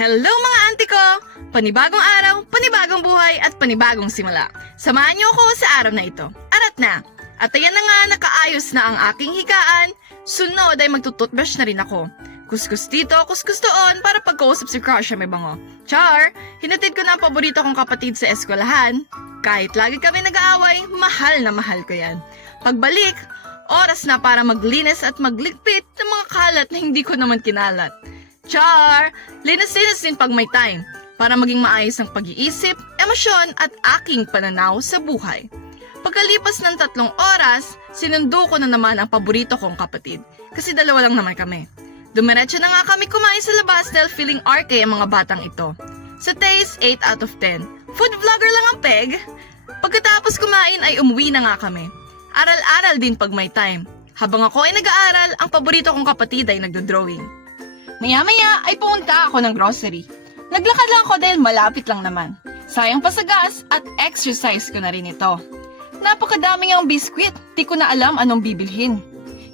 Hello mga auntie ko! Panibagong araw, panibagong buhay at panibagong simula. Samahan niyo ako sa araw na ito. Arat na! At ayan na nga, nakaayos na ang aking higaan. Sunod ay magtututbrush na rin ako. Kuskus dito, kuskus doon para pagkausap si crush may bango. Char! Hinatid ko na ang paborito kong kapatid sa eskwelahan. Kahit lagi kami nag-aaway, mahal na mahal ko yan. Pagbalik, oras na para maglinis at magligpit ng mga kalat na hindi ko naman kinalat. Char! Linis-linis din pag may time para maging maayos ang pag-iisip, emosyon at aking pananaw sa buhay. Pagkalipas ng 3 oras, sinundo ko na naman ang paborito kong kapatid kasi dalawa lang naman kami. Dumiretso na nga kami kumain sa labas dahil feeling RK ang mga batang ito. Sa taste, 8 out of 10. Food vlogger lang ang peg. Pagkatapos kumain ay umuwi na nga kami. Aral-aral din pag may time. Habang ako ay nag-aaral, ang paborito kong kapatid ay nagdo-drawing. Maya-maya ay pumunta ako ng grocery. Naglakad lang ako dahil malapit lang naman. Sayang pa sa gas at exercise ko na rin ito. Napakadaming ang biskwit, di ko na alam anong bibilhin.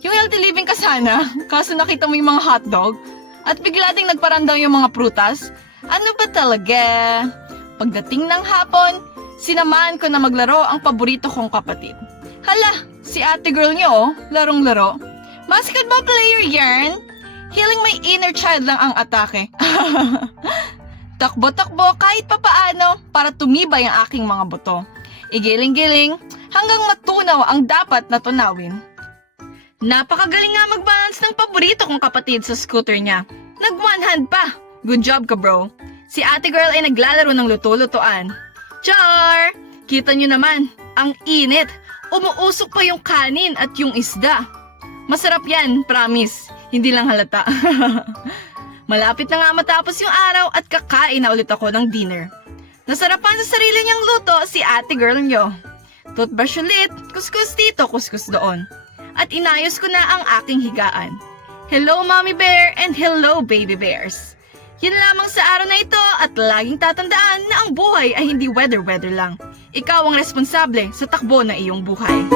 Yung healthy living ka sana, kaso nakita mo yung mga hotdog, at bigla ding nagparandaw yung mga prutas. Ano ba talaga? Pagdating ng hapon, sinamahan ko na maglaro ang paborito kong kapatid. Hala, si ate girl niyo oh, larong-laro. Basketball player yarn? Healing my inner child lang ang atake. Takbo-takbo kahit papaano para tumibay ang aking mga buto. Igiling-giling hanggang matunaw ang dapat na tunawin. Napakagaling nga mag-balance ng paborito kong kapatid sa scooter niya. Nag-one hand pa. Good job ka bro. Si ate girl ay naglalaro ng luto-lutoan. Char! Kita nyo naman, ang init. Umuusok pa yung kanin at yung isda. Masarap yan, promise. Hindi lang halata. Malapit na nga matapos yung araw at kakain na ulit ako ng dinner. Nasarapan sa sarili niyang luto si ate girl nyo. Toothbrush ulit, kuskus dito, kuskus doon. At inayos ko na ang aking higaan. Hello mommy bear and hello baby bears. Yun lamang sa araw na ito at laging tatandaan na ang buhay ay hindi weather-weather lang. Ikaw ang responsable sa takbo ng iyong buhay.